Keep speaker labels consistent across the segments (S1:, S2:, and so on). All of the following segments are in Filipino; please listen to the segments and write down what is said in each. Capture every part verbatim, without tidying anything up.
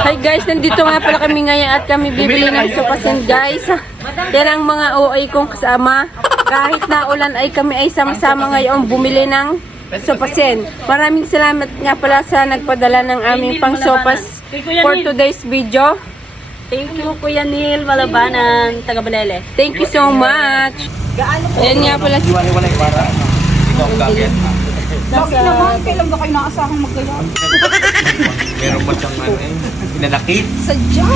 S1: Hi guys, nandito nga pala kami ngayon at kami bibili ng sopasin guys. Yan ang mga O A kong kasama. Kahit na ulan ay kami ay sama-sama ngayon bumili ng sopasin. Maraming salamat nga pala sa nagpadala ng aming pang sopas for today's video.
S2: Thank you, Kuya Neil Malabanan, taga Balele.
S1: Thank you so much. Ayan nga pala.
S3: Iwan-iwan ay para ikaw gagawin.
S4: Bakit naman? Kailan ba kayo nakasakang magkaya?
S3: Meron ba siyang ano eh, pinanakit?
S4: Sadya!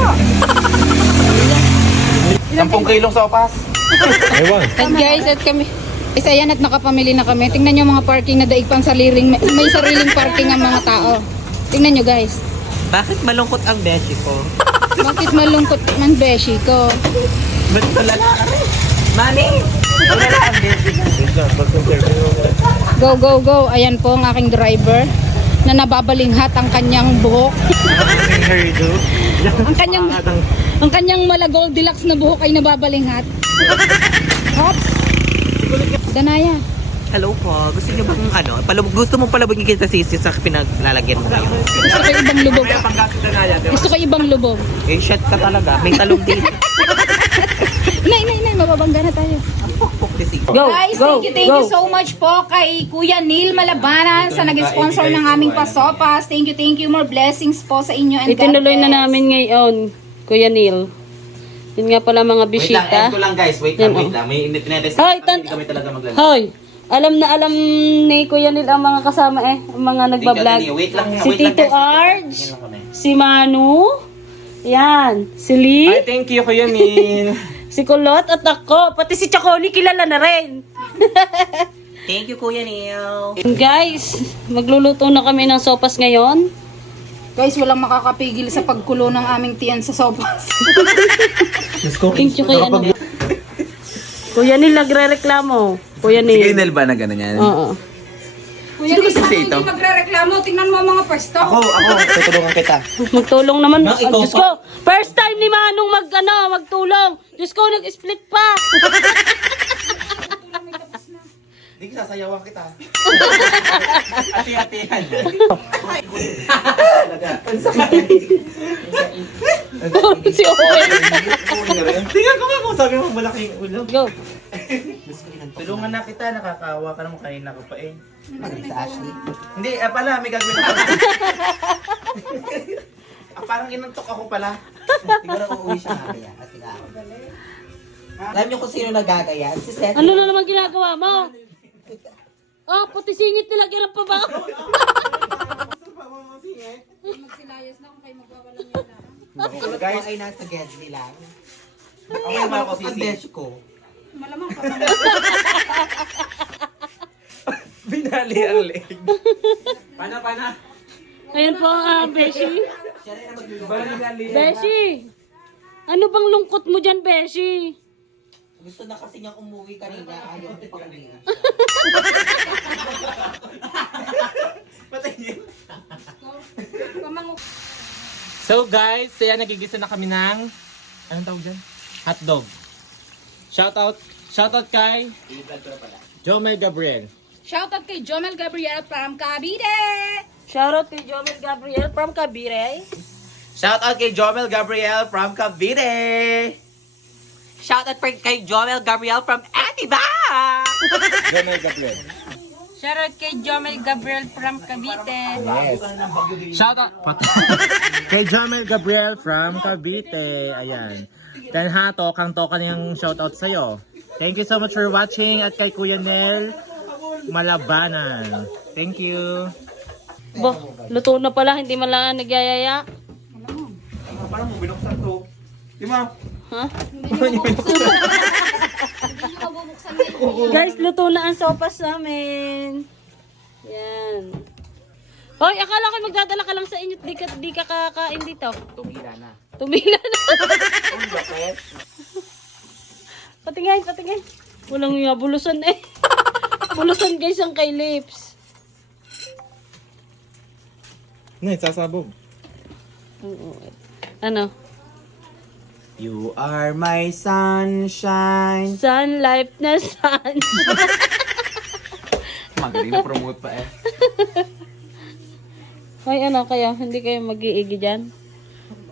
S3: Sampung kilong sopas. Ewan.
S1: At guys, at kami.
S4: Guys, ayan at nakapamili na kami. Tingnan nyo mga parking na daig pang sariling, may, may sariling parking ang mga tao. Tingnan nyo guys.
S5: Bakit malungkot ang beshi ko?
S4: Bakit malungkot man beshi ko?
S5: Ba't tulala ka rin? Mami! Tulala ang beshi ko.
S4: Go, go, go. Ayan po ang aking driver na nababalinghat ang kanyang buhok. ang kanyang ang kanyang mala Goldilocks na buhok ay nababalinghat. Hops. Danaya.
S5: Hello po. Gusto niyo bang ano? Palubog, gusto mo palabugin kita sisi sa pinaglalagyan mo ngayon?
S4: Gusto ko ibang lubog. Gusto ko ibang lubog.
S5: Eh, shot ka talaga. May talong din.
S4: Nay, nay, nay. Mababangga na tayo.
S1: Go,
S4: Guys,
S1: go,
S4: thank you, thank
S1: go.
S4: you so much po kay Kuya Neil Malabanan sa nag-sponsor ng aming pasopas. Thank you, thank you. More blessings po sa inyo and God
S1: Itinuloy na
S4: bless.
S1: namin ngayon, Kuya Neil. Yun nga pala mga
S3: Wait lang,
S1: bisita.
S3: end ko lang guys. Wait
S1: Yan,
S3: lang, wait
S1: oh.
S3: lang. May tinetest.
S1: Hoy, tan-
S3: Hindi kami talaga maglalagay.
S1: Hoy, alam na alam ni Kuya Neil ang mga kasama eh, ang mga nagbablog.
S3: Wait lang,
S1: Si
S3: wait lang
S1: Tito
S3: guys.
S1: Arj,
S3: Yan lang kami.
S1: si Manu, yan, si Lee,
S5: Ay, thank you, Kuya Neil.
S1: si Kulot at ako, pati si Chaconi kilala na rin.
S5: Thank you, Kuya Neil.
S1: Guys, magluluto na kami ng sopas ngayon.
S4: Guys, walang makakapigil sa pagkulo ng aming tiyan sa sopas.
S1: Thank you Kuya Neil. Kuya Neil nagre-reklamo. Kuya
S3: Sige,
S1: Neil.
S3: Nel ba na gano'n yan?
S1: Oo.
S4: Kuya Neil, bakit hindi magre-reklamo? Tingnan mo ang mga pwesto.
S3: Ako, ako. Tutulungan kita.
S1: Magtulong naman.
S5: No,
S1: Ah,
S5: ikaw
S1: Diyos ko, first time ni Manong mag, ano, magtulong. Diyos ko, nag-split pa.
S3: Hindi, sasayawan kita. Ati-atihan.
S1: Si Owen.
S3: Tingnan ko nga kung sabi mo malaking ulo.
S1: Go.
S3: Tulungan na kita, nakakawa ka naman kanina ko pa eh.
S5: Sa Ashley.
S3: Hindi, ah, pala, may gagawin ako. ah, parang inuntok ako pala.
S5: Siguro uuwi siya mamaya. Kasi nga ako. Alam niyo kung sino nagagayan? Si Seth.
S1: Ano na naman ginagawa mo? Oh, puti singit nilagyan ng pabaw.
S4: Magsilayas na kung kayo magwawalan nyo lang.
S5: Guys,
S3: Guys,
S5: ay nasa guest nila.
S3: ako naman ako
S5: Ang
S3: sisi.
S5: beshi ko.
S4: Malamang ka.
S3: Binali ang leg. Pana, pana.
S1: Ayan po ang uh, Beshi.
S5: Siya rin ang magluluto.
S1: Beshi. Ano bang lungkot mo dyan, Beshi?
S5: Gusto na kasi niyang umuwi kanina. Ayaw niya pa uwi.
S6: So guys, kaya nagigisa na kami ng anong tawag dyan? Hotdog. Shoutout, shoutout kay Jomel Gabriel.
S4: Shoutout kay Jomel Gabriel from Cavite.
S1: Shoutout kay Jomel Gabriel from Cavite.
S3: Shout out kay Jomel Gabriel from Cavite.
S5: Shoutout for- kay Joel Gabriel from Atiba!
S6: Jomel Gabriel.
S1: Shoutout kay Jomel Gabriel from Cavite.
S6: Yes. Shoutout kay Jomel Gabriel from Cavite. Ayan. Dan hato, kang toka niyang shoutout sa'yo. Thank you so much for watching at kay Kuya Nel Malabanan. Thank you.
S1: Bo, luto na pala, hindi man lang nagyayaya.
S3: Parang mo binuksan to. Di ba?
S1: Ha? Guys, luto na ang sopas namin. Yan. Hoy, akala ko magdadala ka lang sa inyo, di ka, di ka kakain dito.
S3: Tumira na.
S1: Tumila na. Patingin, patingin. Walang nga, bulusan eh. Bulusan guys ang kay lips.
S6: Ngayon, sasabog.
S1: Ano?
S5: You are my sunshine.
S1: Sun life na sun.
S3: Magaling na promote pa eh.
S1: Hoy, ano kaya? Hindi kayo mag-iigi dyan?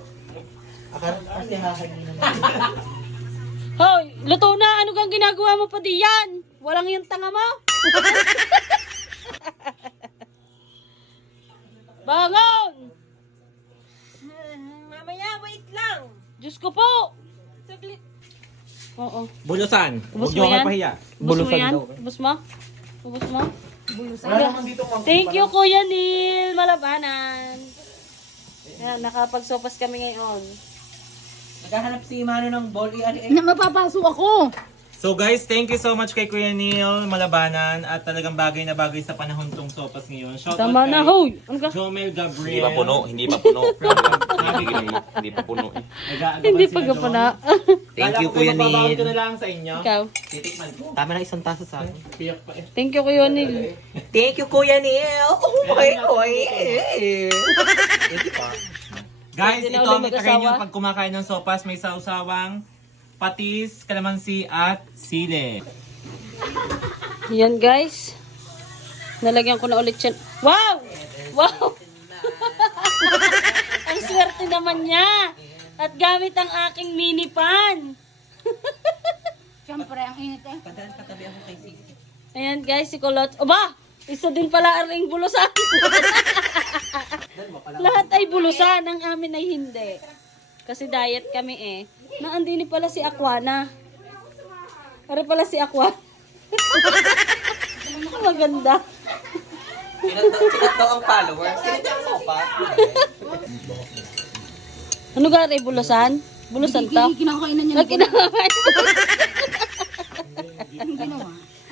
S5: Akala ko kasi hahangin naman.
S2: Hoy, luto na. Ano kang ginagawa mo pa diyan? Walang yung tanga mo. Bangon!
S1: Mamaya, wait lang.
S2: Diyos ko po. Saglit. Oo.
S6: Bulusan.
S2: Ubus
S6: Huwag
S2: mo
S6: niyo
S2: yan?
S6: kayo pahiya.
S2: Ubus mo yan? Ubus mo? Ubus mo? Thank you, Kuya Neil. Malabanan. Yan, nakapagsopas kami ngayon.
S5: Naghahanap si Mano ng ball. I-ali
S4: Na mapapasok ako.
S6: So guys, thank you so much kay Kuya Neil Malabanan at talagang bagay na bagay sa panahon tong sopas ngayon. Shout
S2: Tama
S6: out
S2: na,
S6: kay
S2: hoy. Ano ka?
S6: Jomel Gabriel.
S7: Hindi pa puno, hindi pa puno. hindi, hindi pa puno eh.
S6: Nag-aagawan
S2: Hindi
S6: sila
S2: pa ka
S6: doon.
S2: pala.
S5: Thank
S6: Kala
S5: you,
S6: ko
S5: Kuya
S6: mababaon
S5: Neil.
S6: ko na lang sa inyo.
S2: Ikaw.
S6: Titikman ko.
S5: Tama na isang taso sa akin.
S6: Piyak pa eh.
S2: Thank you, Kuya Neil.
S5: Thank you, Kuya Neil. Oh my God.
S6: Guys,
S2: Hindi na
S6: ito
S2: ulit
S6: ang itry
S2: mag-asawa.
S6: nyo pag kumakain ng sopas. May sausawang patis, kalamansi at sili.
S2: Yan, guys. Nalagyan ko na ulit yan. Wow! Wow! Ang swerte naman niya. At gamit ang aking mini pan.
S4: Siyempre, ang init eh.
S5: Padaan katabi ako kay Sisi.
S2: Ayan, guys, si Kulot. Aba! Isa din pala ang ring bulusan. Lahat ay bulusan. Ang amin ay hindi. Kasi diet kami eh. Naandini pala si Aquana. Para pala si Aquana. Maganda.
S5: Sinat sinat daw ang followers. Sinat ang sopa.
S2: Ano ga rin bulusan? Bulusan to?
S4: Kinakainan niya
S2: Ang
S4: na
S2: kinakain.
S4: ang ginawa.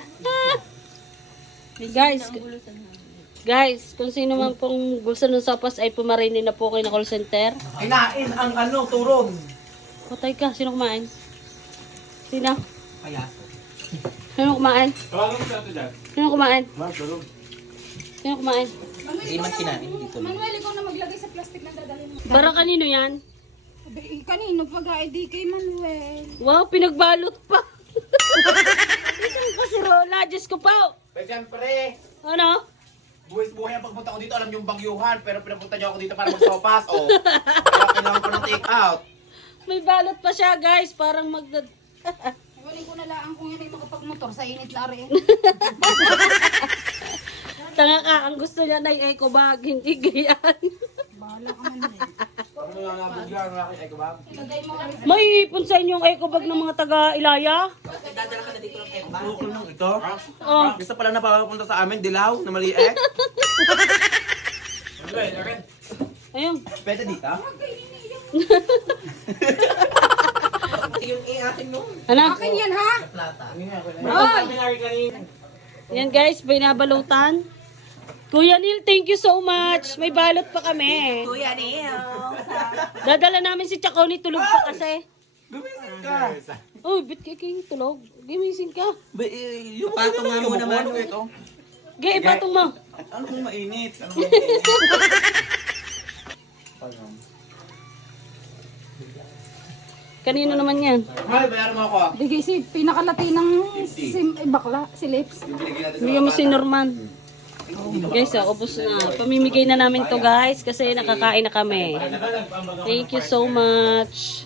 S2: Guys, guys, kung sino man pong bulsa ng sopas ay pumarini na po kayo na call center.
S3: Kinain ang ano, turon.
S2: Patay ka, sino kumain? Sino?
S5: Payaso.
S2: Sino kumain?
S6: Tawagan mo sa ito dyan.
S2: Sino kumain? Sino kumain?
S5: Hindi man kinain dito.
S4: Manuel, ikaw na maglagay sa plastic na dadalhin mo.
S2: Para kanino yan?
S4: Sabi, kanino pag-I D kay Manuel?
S2: Wow, pinagbalot pa. Isang kasirola, Diyos ko po.
S3: Pero siyempre,
S2: Ano?
S3: buwis-buhay ang pagpunta ko dito. Alam niyo yung bagyuhan, pero pinapunta niyo ako dito para magsopas. Oh. Kaya kailangan ko ng take out.
S2: May balot pa siya, guys. Parang magdad...
S4: Iwaling ko na lang kung yan ay makapagmotor sa init lari.
S2: Tanga ka, ang gusto niya na eco bag, hindi ganyan.
S4: Bahala ka Manuel.
S3: Ano yung nabigla ng aking ekobag?
S2: May ipon sa inyo ang eco bag ng mga taga-Ilaya?
S5: Dadala ka na dito ng Eva.
S3: Bukol ng ito.
S2: Oh.
S3: Gusto pala na papunta sa amin, dilaw, na maliit.
S2: Ayun.
S3: Pwede dito?
S5: Yung eh, akin nun.
S2: Ano?
S4: Akin yan ha?
S5: Plata.
S2: Yan guys, binabalutan. Kuya Neil, thank you so much. May balot pa kami.
S5: Kuya Neil.
S2: Dadala namin si Chaconi, tulog pa kasi.
S3: Gumising ka.
S2: Oh, bit kay King tulog. Gimising ka.
S3: Ba, eh, yung
S5: Patong nga mo naman.
S3: Ano ito?
S2: Gay, ipatong mo.
S3: Ano kung mainit? Ano kung mainit?
S2: Kanino naman yan?
S3: Mahal, bayaran mo ako.
S4: Bigay si pinakalati ng sim, eh, bakla, si Lips.
S2: Bigyan mo si Norman. Guys, ah, ubos na. Pamimigay na namin to guys kasi nakakain na kami. Thank you so much.